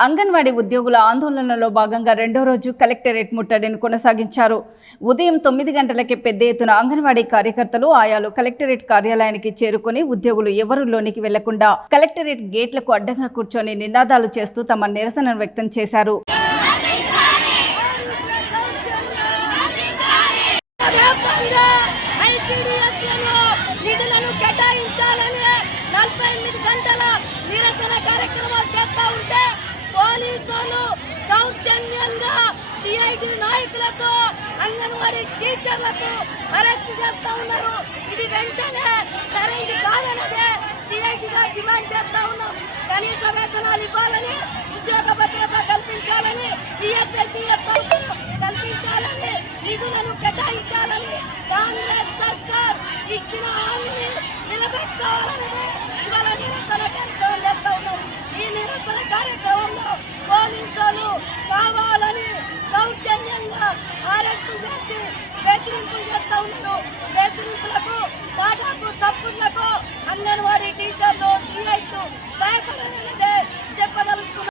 అంగన్వాడీ ఉద్యోగుల ఆందోళనలో భాగంగా రెండో రోజు కలెక్టరేట్ ముట్టడిని కొనసాగించారు ఉదయం తొమ్మిది గంటలకే పెద్ద ఎత్తున అంగన్వాడీ కార్యకర్తలు ఆయాలు కలెక్టరేట్ కార్యాలయానికి చేరుకుని ఉద్యోగులు ఎవరూ లోనికి వెళ్ళకుండా కలెక్టరేట్ గేట్లకు అడ్డంగా కూర్చొని నినాదాలు చేస్తూ తమ నిరసన వ్యక్తం చేశారు వ్యాప్తంగా ఐసిడిఎస్లను నిధులను కేటాయించాలని నలభై ఎనిమిది గంటల నిరసన కార్యక్రమాలు చేస్తూ ఉంటే పోలీసులు దౌర్జన్యంగా సిఐడి నాయకులకు అంగన్వాడీ టీచర్లకు అరెస్ట్ చేస్తూ ఉన్నారు. ఇది వెంటనే సరైనది కాదన్నదే సిఐటిగా డిమాండ్ చేస్తూ ఉన్నాం. కనీస వేతనాలు ఇవ్వాలని ఉద్యోగ భద్రత కల్పించాలని ఈఎస్ఐపిఎఫ్ కల్పించాలని నిధులను కేటాయించాలని కాంగ్రెస్ సర్కార్ ఇచ్చిన హామీని నిలబెట్టాలన్నదే ఇవాళ నిరసన కార్యక్రమం చేస్తా ఉన్నాం. ఈ నిరసన కార్యక్రమంలో పోలీసులు కావాలి బెదిరింపులు చేస్తా ఉన్నారు. బెదిరింపుల